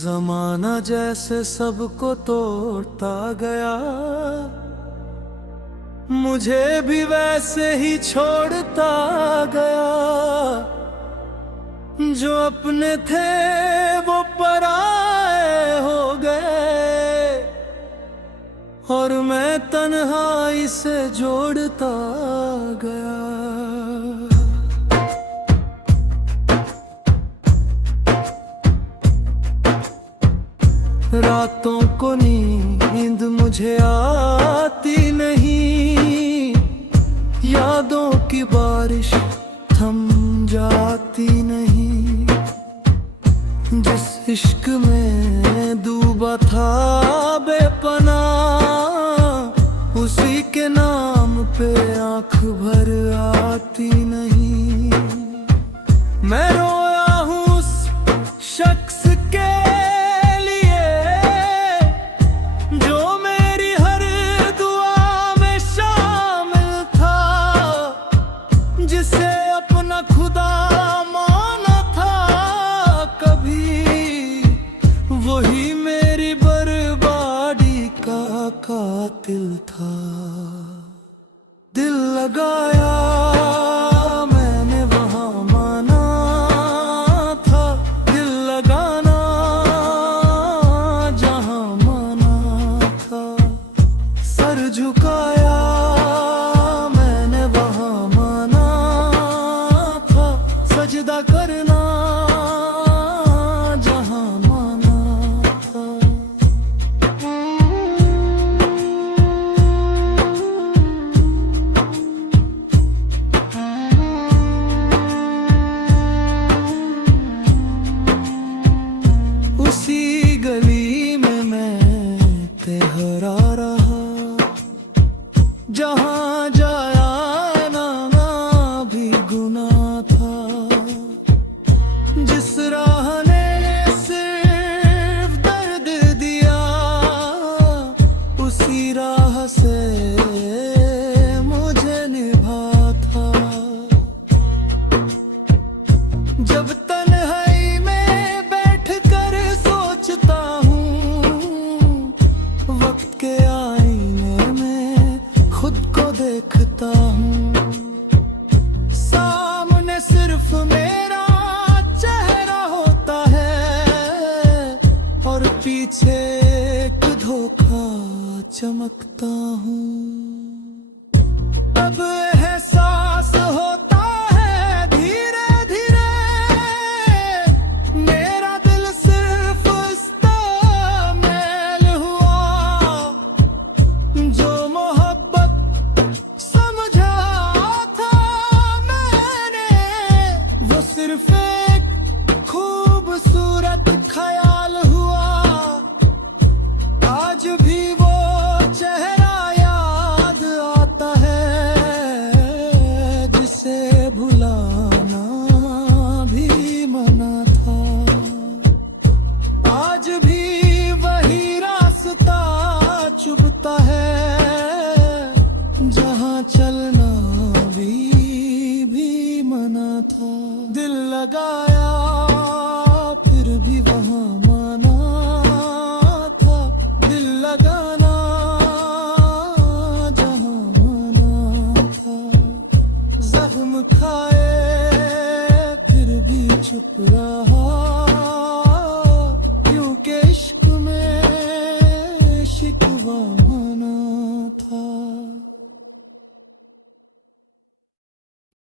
जमाना जैसे सबको तोड़ता गया, मुझे भी वैसे ही छोड़ता गया। जो अपने थे वो पराए हो गए, और मैं तन्हाई से जोड़ता गया। रातों को नींद मुझे आती नहीं, यादों की बारिश थम जाती नहीं। जिस इश्क में डूबा था बेपनाह, उसी के नाम पे आंख भर आती नहीं। मैं रोया हूँ उस शख्स के जिसे अपना खुदा माना था कभी, वही मेरी बर्बादी का कातिल था। दिल लगाया मैंने वहां माना था, दिल लगाना जहां माना था। सर झुकाया सजदा करना जहां माना था। उसी गली में मैं तेहरा रहा, जहां जाया ना भी गुनाह था। जिस राह ने सिर्फ दर्द दिया, उसी राह से मुझे निभा था। जब तन्हाई में बैठकर सोचता हूँ, वक्त के आईने में खुद को देखता हूँ। सामने सिर्फ मेरा पीछे एक धोखा चमकता हूँ। अब एहसास होता है धीरे धीरे, मेरा दिल सिर्फ उसका मैल हुआ। जो मोहब्बत समझा था मैंने, वो सिर्फ एक खूबसूरत ख्याल हुआ। आज भी वो चेहरा याद आता है, जिसे भुलाना भी मना था। आज भी वही रास्ता चुभता है, जहां चलना भी मना था। दिल लगाया फिर भी वहां माना था, दिल लगाना जहां माना था। जख्म खाए फिर भी चुप रहा, क्योंकि इश्क